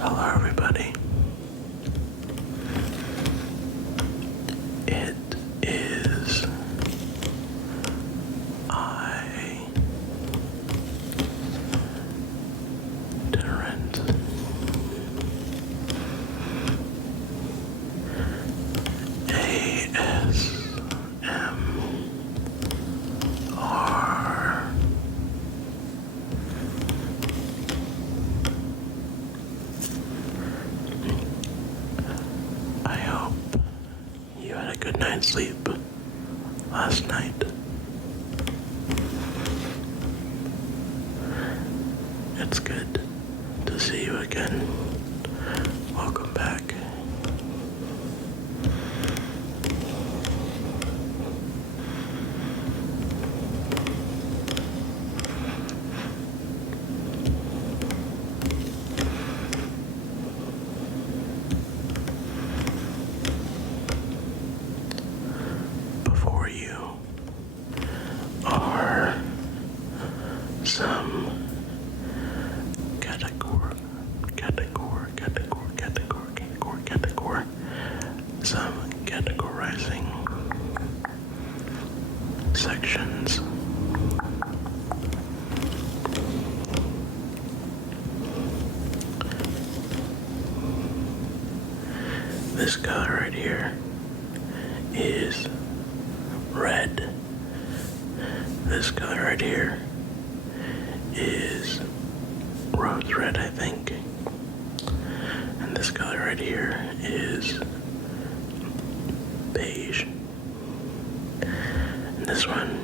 Hello, everybody. It is iTinerant. ASMR. I hope you had a good night's sleep last night. It's good to see you again. Welcome back. Before you are some some categorizing sections. This color right here is red. This color right here is rose red, I think. And this color right here is beige. And this one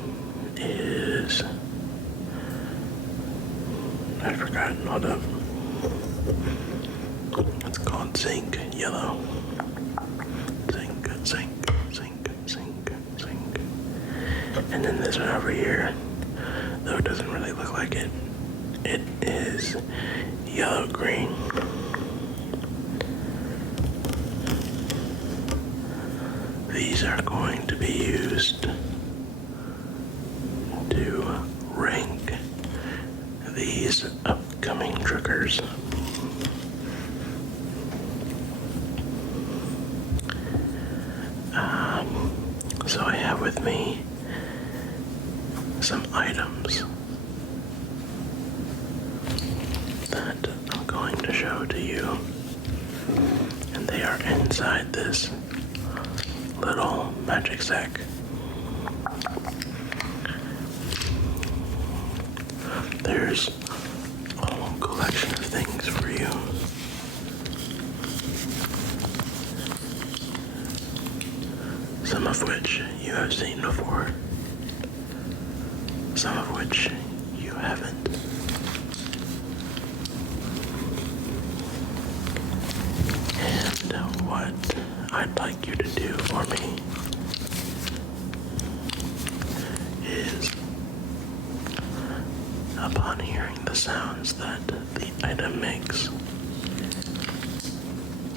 is, I've forgotten, hold up. It's called zinc yellow. Zinc. And then this one over here, though it doesn't really look like it, it is yellow green. These are going to be used to rank these upcoming triggers. So I have with me some items that I'm going to show to you, and they are inside this little magic sack. There's a whole collection of things for you. Some of which you have seen before, some of which you haven't. And what I'd like you to do for me is, upon hearing the sounds that the item makes,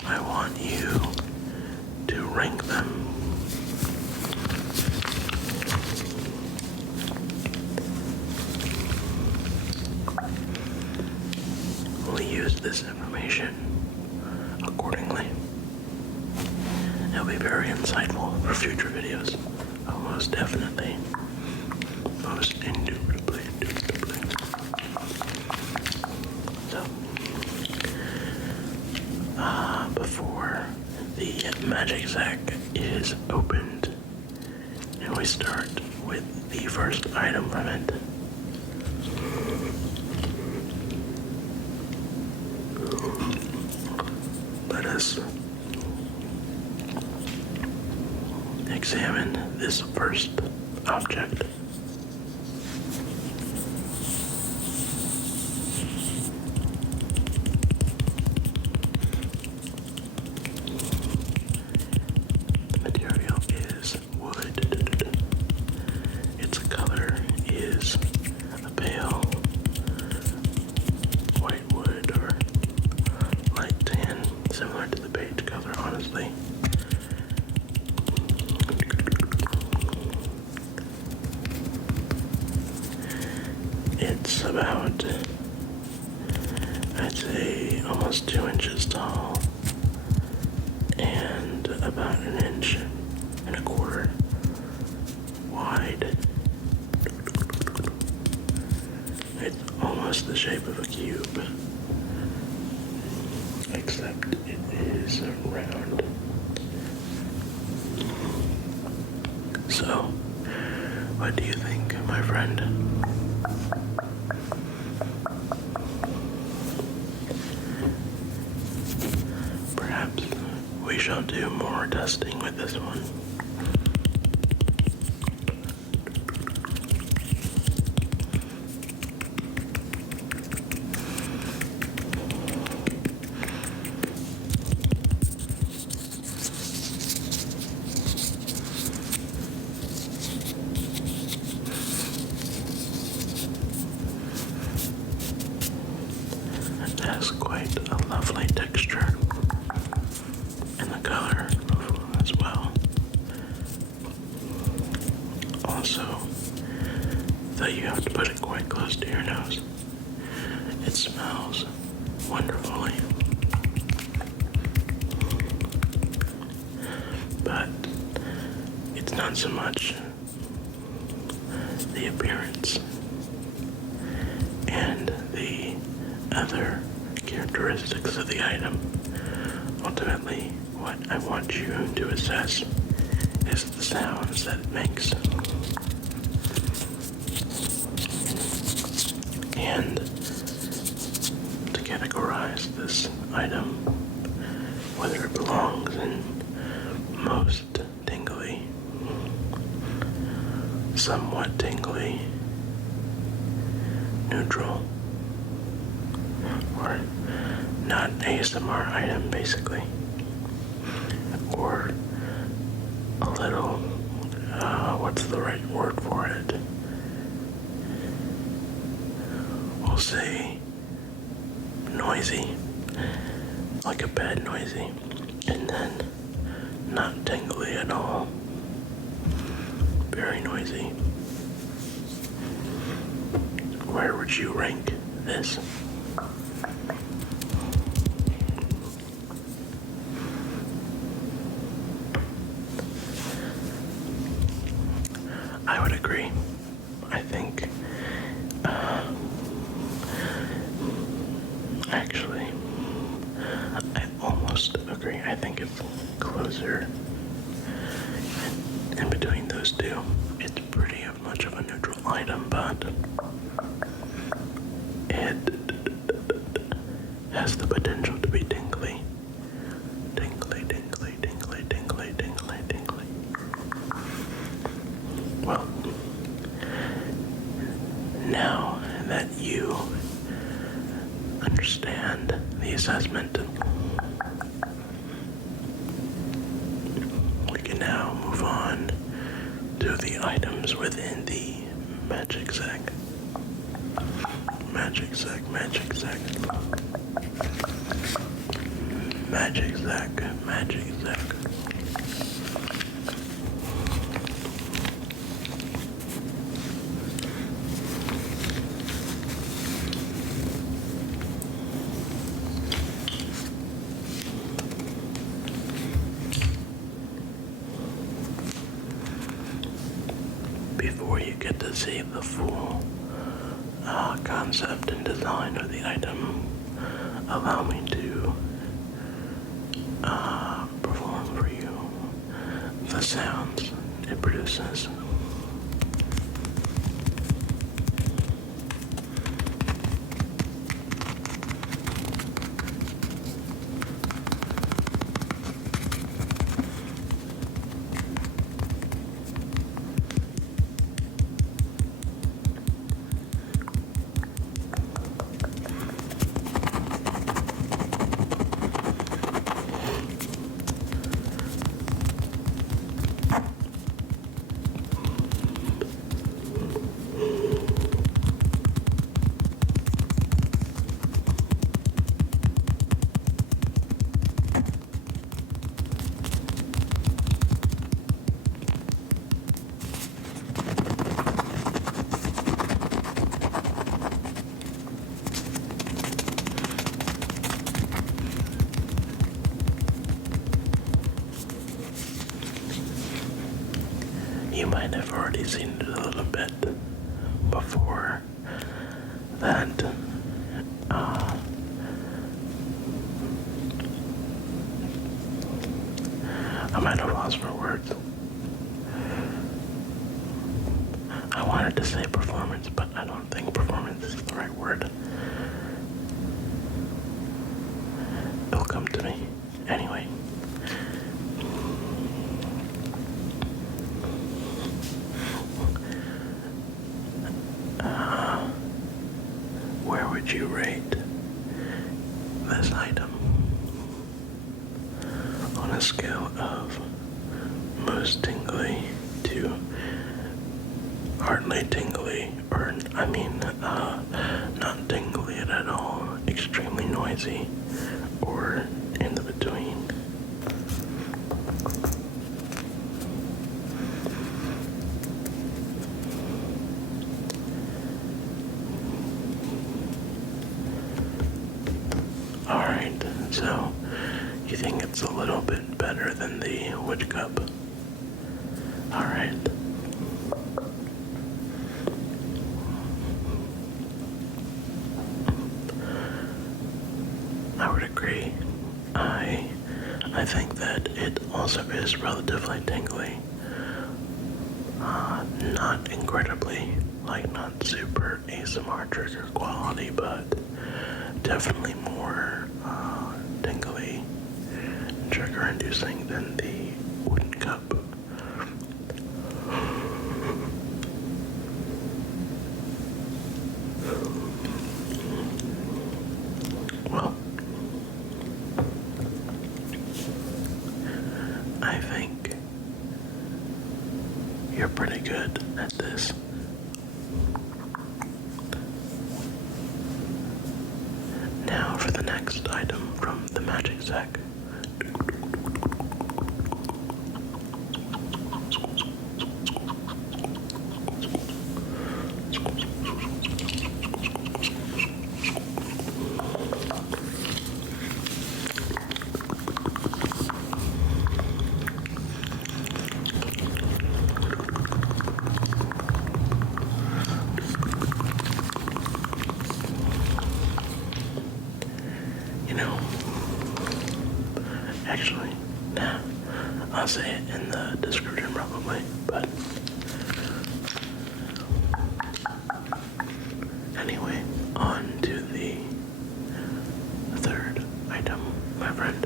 I want you to rank them. We'll use this information accordingly. It'll be very insightful for future videos. Oh, most definitely. Most indubitably. So, before the magic sack is opened, and we start with the first item from it. Let us examine this first object. The material is wood. Its color is a pale white wood or light tan, similar to the beige color, honestly. I'd say almost 2 inches tall and about 1.25 inches wide. It's almost the shape of a cube, except it is round. So, what do you think, my friend? Perhaps we shall do more testing with this one. It has quite a lovely texture and the color as well. Also, though you have to put it quite close to your nose, it smells wonderfully. But it's not so much the appearance and the other characteristics of the item. Ultimately, what I want you to assess is the sounds that it makes. And to categorize this item, whether it belongs in most tingly, somewhat tingly, neutral, or not ASMR item, basically, or a little, what's the right word for it? We'll say noisy, like a bad noisy, and then not tingly at all, very noisy. Where would you rank this? I would agree. I think, actually, I almost agree. I think it's closer in between those two. It's pretty much of a neutral item, but it has the potential to be tingly. Tingly, tingly, tingly, tingly, tingly, tingly. Well, now that you understand the assessment, we can now move on to the items within the magic sack. Magic sack, magic sack. Magic sack, magic sack. Before you get to see the full concept and design of the item, allow me to perform for you the sounds it produces. you might have already seen it a little bit before that. I might have lost for words. I wanted to say performance, but I don't think performance is the right word. It'll come to me. Anyway. Where would you rate this item on a scale of most tingly to hardly tingly, or not tingly at all, extremely noisy, or in the between? Alright, so you think it's a little bit better than the wood cup? Alright. I would agree. I think that it also is relatively tingly. Not incredibly, not super ASMR trigger quality, but definitely more tingly, trigger inducing than the wooden cup. Well, I think you're pretty good at this. Now for the next item from the magic sack. Actually, nah, I'll say it in the description probably, but anyway, on to the third item, my friend.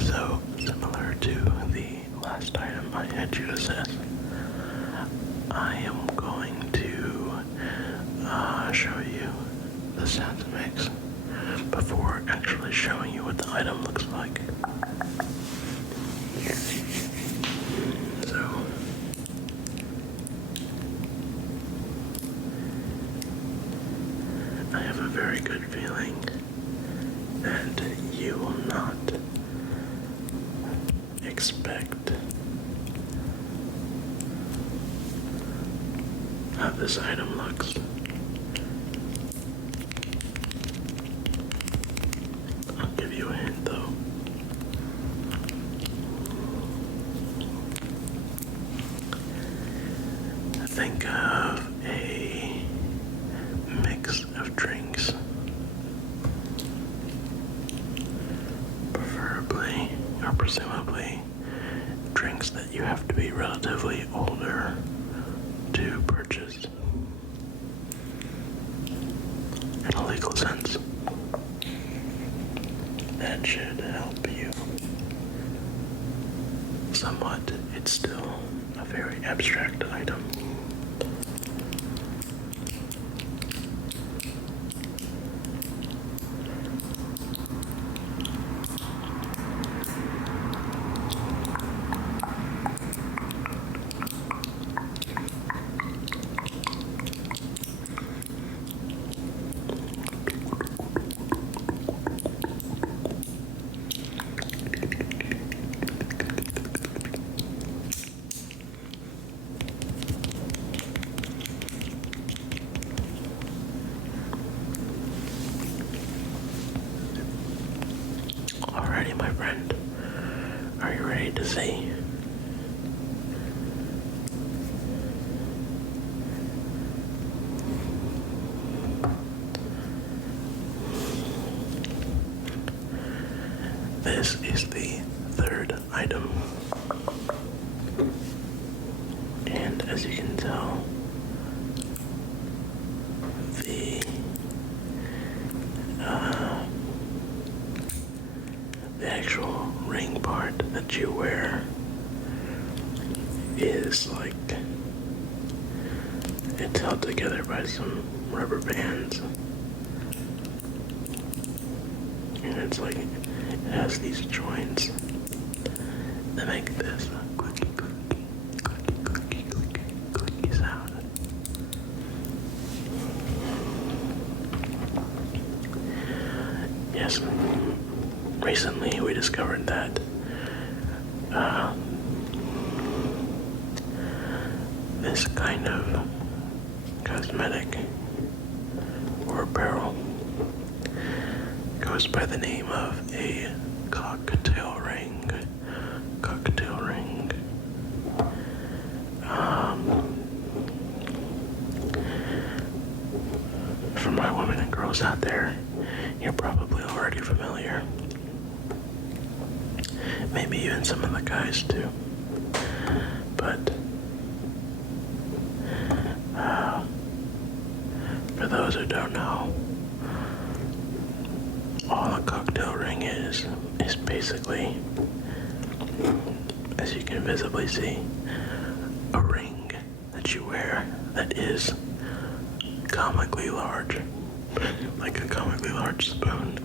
So, similar to the last item I had you assess, I am going to show you the sounds it makes before actually showing you what the item looks like. So, I have a very good feeling that you will not expect how this item looks. I'll give you a hint though. Think of a mix of drinks, preferably or presumably drinks that you have to be relatively older to purchase in a legal sense. That should help you somewhat. It's still a very abstract item. my friend. Are you ready to see? This is the third item. And as you can tell, the actual ring part that you wear is like, it's held together by some rubber bands. And it's like, it has these joints that make this clicky, clicky, clicky, clicky, clicky, clicky sound. Yes, recently we discovered that this kind of cosmetic or apparel goes by the name of a cocktail ring. Cocktail ring. For my women and girls out there, you're probably already familiar. Maybe even some of the guys too. But for those who don't know, all a cocktail ring is basically, as you can visibly see, a ring that you wear that is comically large, like a comically large spoon.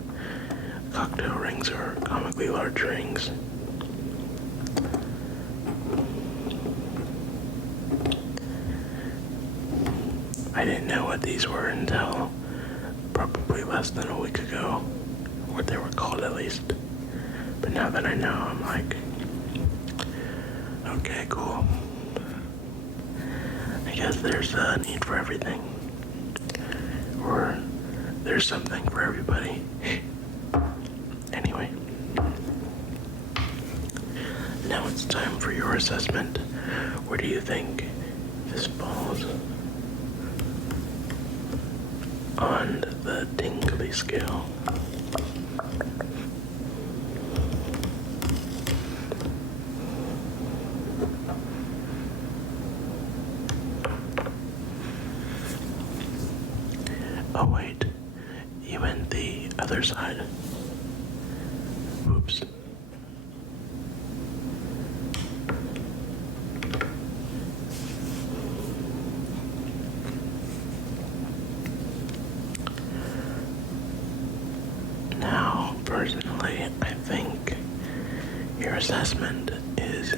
Cocktail rings are comically large rings. I didn't know what these were until probably less than a week ago, what they were called at least. But now that I know, I'm like, okay, cool. I guess there's a need for everything. Or there's something for everybody. Anyway. Now it's time for your assessment. Where do you think this falls on the tingly scale? Oh wait, you meant the other side. Oops. Now, personally, I think your assessment is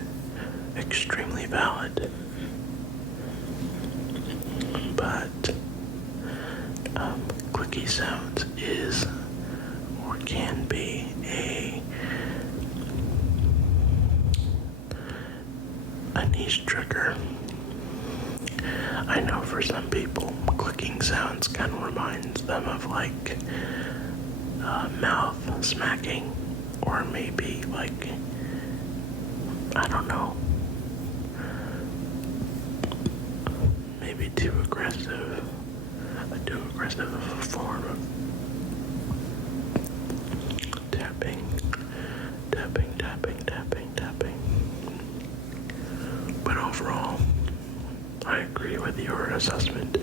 extremely valid. But clicky sounds is or can be a niche trigger. I know for some people, clicking sounds kind of reminds them of like mouth smacking, or maybe like, I don't know, maybe too aggressive of a form of tapping. But overall, I agree with your assessment.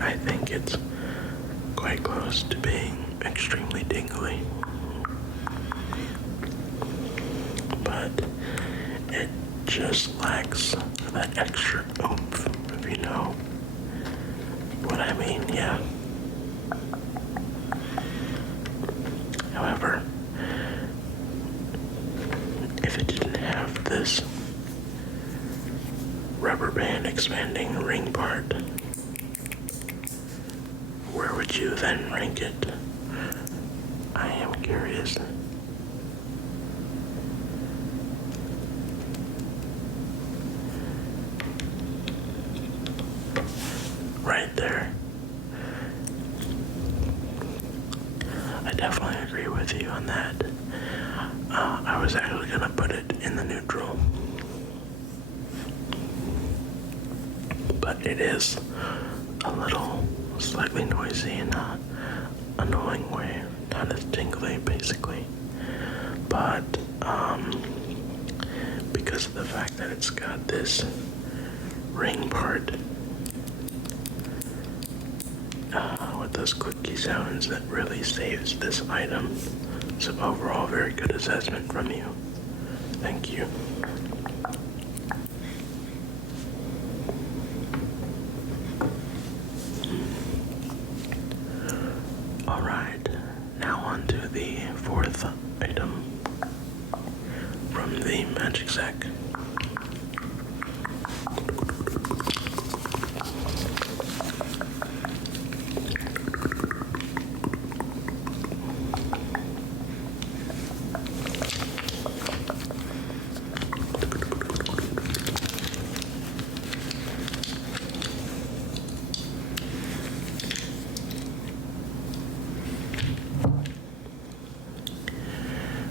I think it's quite close to being extremely tingly. But it just lacks that extra oomph, if you know what I mean, yeah. However, if it didn't have this rubber band expanding ring part, where would you then rank it? I am curious. Right there. definitely agree with you on that. I was actually gonna put it in the neutral, but it is a little slightly noisy in a annoying way, not as tingly basically, but because of the fact that it's got this ring part with those clicky sounds, that really saves this item. So overall, very good assessment from you. Thank you. Alright, now on to the fourth item from the magic sack.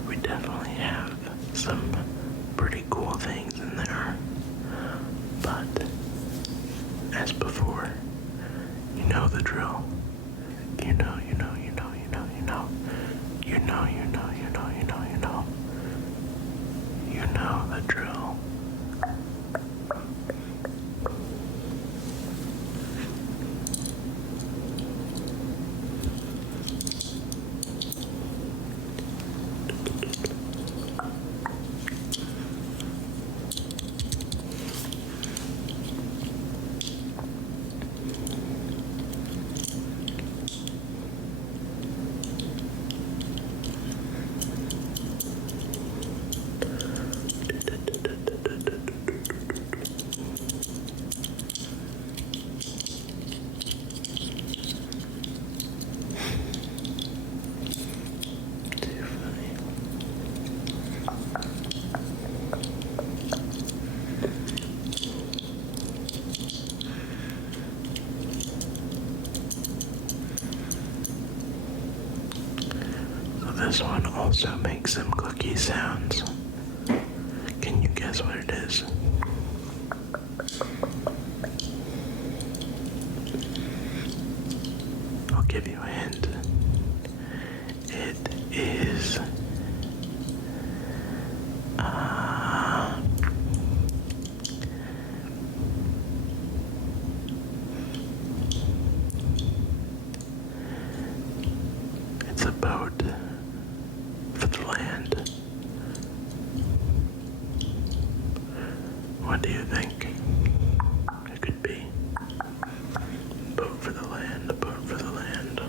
We definitely have some pretty cool things in there, but as before, you know the drill. You know the drill. This one also makes some clicky sounds. Can you guess what it is? I'll give you a hint. It is it's a boat for the land. What do you think it could be? Boat for the land, a boat for the land.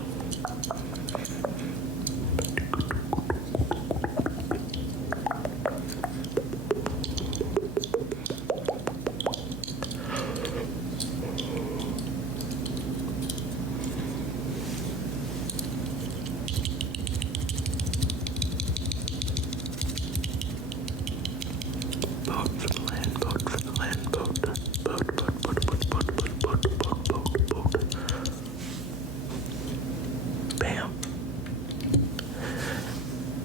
Boat for the land, boat for the land, boat. Boat, boat, boat, boat, boat, boat, boat, boat, boat, boat. Bam.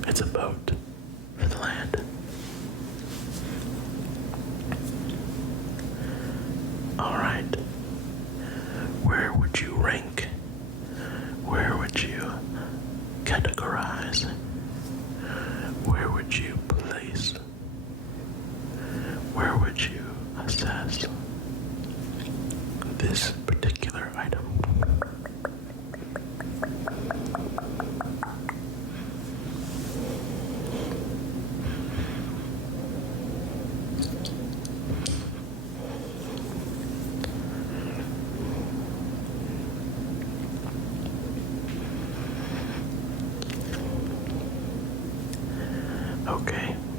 It's a boat for the land. Alright. Where would you rank? Where would you categorize? Where would you place? Where would you assess this particular item?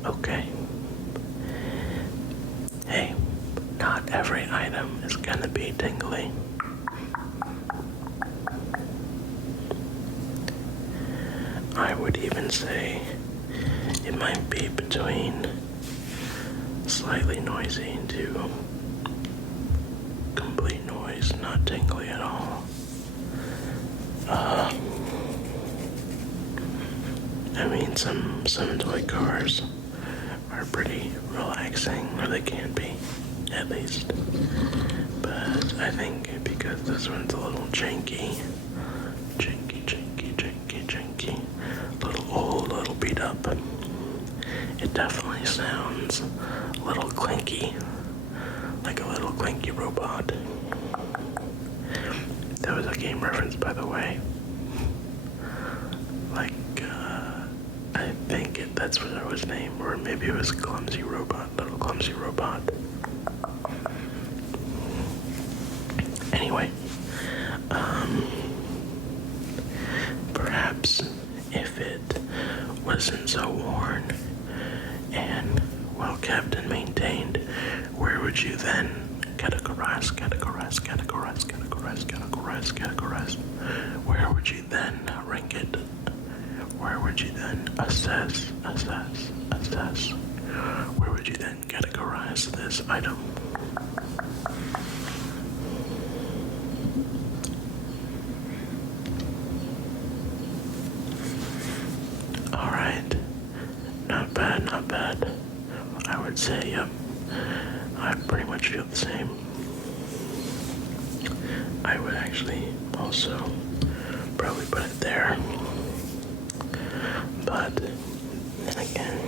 Okay. Hey, not every item is gonna be tingly. I would even say it might be between slightly noisy to complete noise, not tingly at all. And some toy cars are pretty relaxing, or they can be, at least. But I think because this one's a little janky, little old, a little beat up, it definitely sounds a little clinky, like a little clinky robot. That was a game reference, by the way. Like, I think that's what it was named, or maybe it was Clumsy Robot, Little Clumsy Robot. Anyway, perhaps if it wasn't so worn and well kept and maintained, where would you then categorize? Where would you then rank it? Where would you then assess? Where would you then categorize this item? Alright, not bad. I would say, yep, I pretty much feel the same. I would actually also probably put it there. But then again,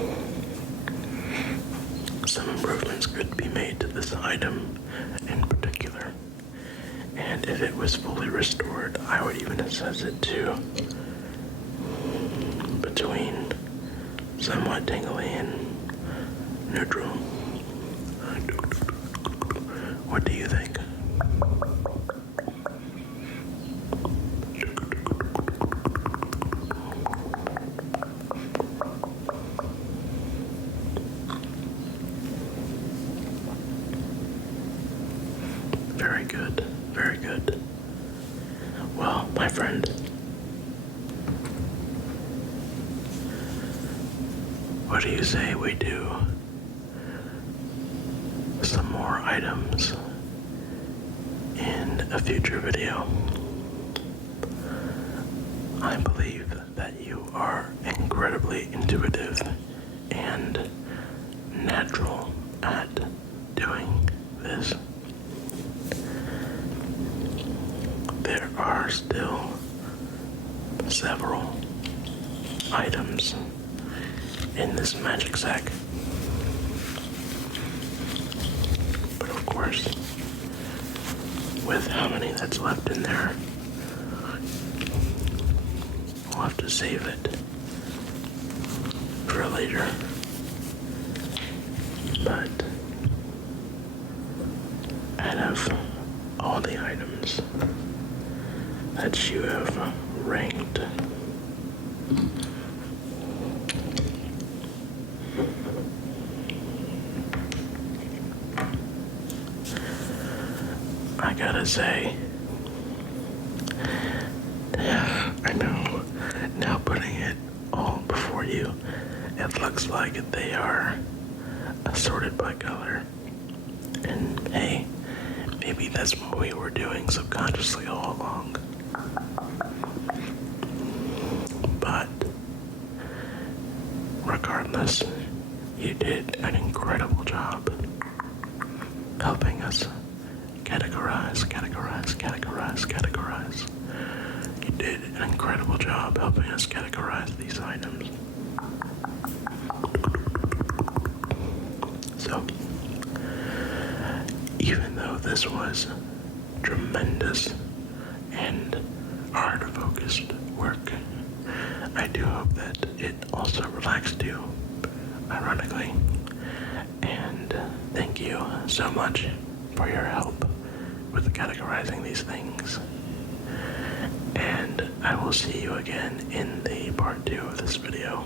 some improvements could be made to this item in particular. And if it was fully restored, I would even assess it to between somewhat tingly and neutral. What do you think? Very good. Well, my friend, what do you say we do some more items in a future video? I believe that you are incredibly intuitive and natural at doing this. There are still several items in this magic sack. But of course, with how many that's left in there, we'll have to save it for later. But out of all the items that you have ranked, I gotta say, I know, now putting it all before you, it looks like they are assorted by color. And hey, maybe that's what we were doing subconsciously all along. But regardless, you did an incredible job helping us categorize. You did an incredible job helping us categorize these items. So, even though this was tremendous and hard-focused work, I do hope that it also relaxed you, ironically. And thank you so much for your help with categorizing these things. And I will see you again in the part 2 of this video.